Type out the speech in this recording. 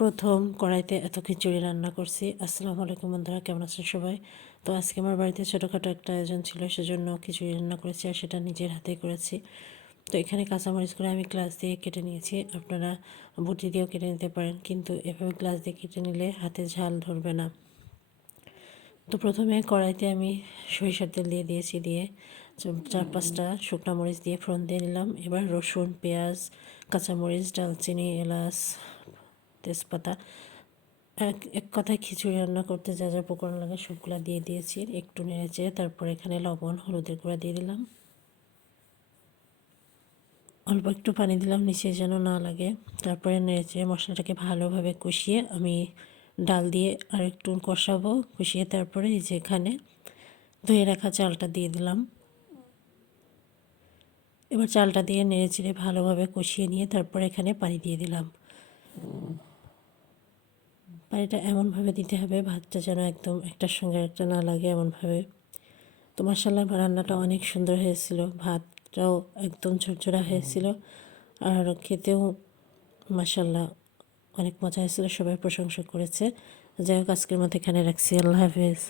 প্রথম কড়াইতে এত খিচুড়ি রান্না করছি। আসসালামু আলাইকুম বন্ধুরা, কেমন আছেন সবাই? তো আজকে আমার বাড়িতে ছোটোখাটো একটা আয়োজন ছিল, সেজন্য খিচুড়ি রান্না করেছি আর সেটা নিজের হাতেই করেছি। তো এখানে কাঁচামরিচগুলো আমি গ্লাস দিয়ে কেটে নিয়েছি, আপনারা বটি দিয়েও কেটে নিতে পারেন, কিন্তু এভাবে গ্লাস দিয়ে কেটে নিলে হাতে ঝাল ধরবে না। তো প্রথমে কড়াইতে আমি সরিষার তেল দিয়ে দিয়েছি, দিয়ে 4-5টা শুকনো মরিচ দিয়ে ফোড়ন দিয়ে নিলাম। এবার রসুন, পেঁয়াজ, কাঁচামরিচ, ডালচিনি, এলাচ, তেজপাতা, এক কথায় খিচুড়ি রান্না করতে যা যা উপকরণ লাগে সবগুলো দিয়ে দিয়েছি। একটু নেড়েচে তারপর এখানে লবণ, হলুদের গুঁড়া দিয়ে দিলাম। অল্প একটু পানি দিলাম নিচে যেন না লাগে। তারপরে নেড়েচে মশলাটাকে ভালোভাবে কষিয়ে আমি ডাল দিয়ে আর একটু কষাবো। কষিয়ে তারপরে এই যে এখানে ধুয়ে রাখা চালটা দিয়ে দিলাম। এবার চালটা দিয়ে নেড়েচেড়ে ভালোভাবে কষিয়ে নিয়ে তারপরে এখানে পানি দিয়ে দিলাম। পানিটা এমনভাবে দিতে হবে ভাতটা যেন একদম একটার সঙ্গে একটা না লাগে, এমনভাবে। তো মাশাআল্লাহ রান্নাটা অনেক সুন্দর হয়েছিল, ভাতটাও একদম ঝরঝরা হয়েছিল আর খেতেও মাশাআল্লাহ অনেক মজা হয়েছিল, সবাই প্রশংসা করেছে। যাই হোক, আজকের মতো এখানে রাখছি। আল্লাহ হাফেজ।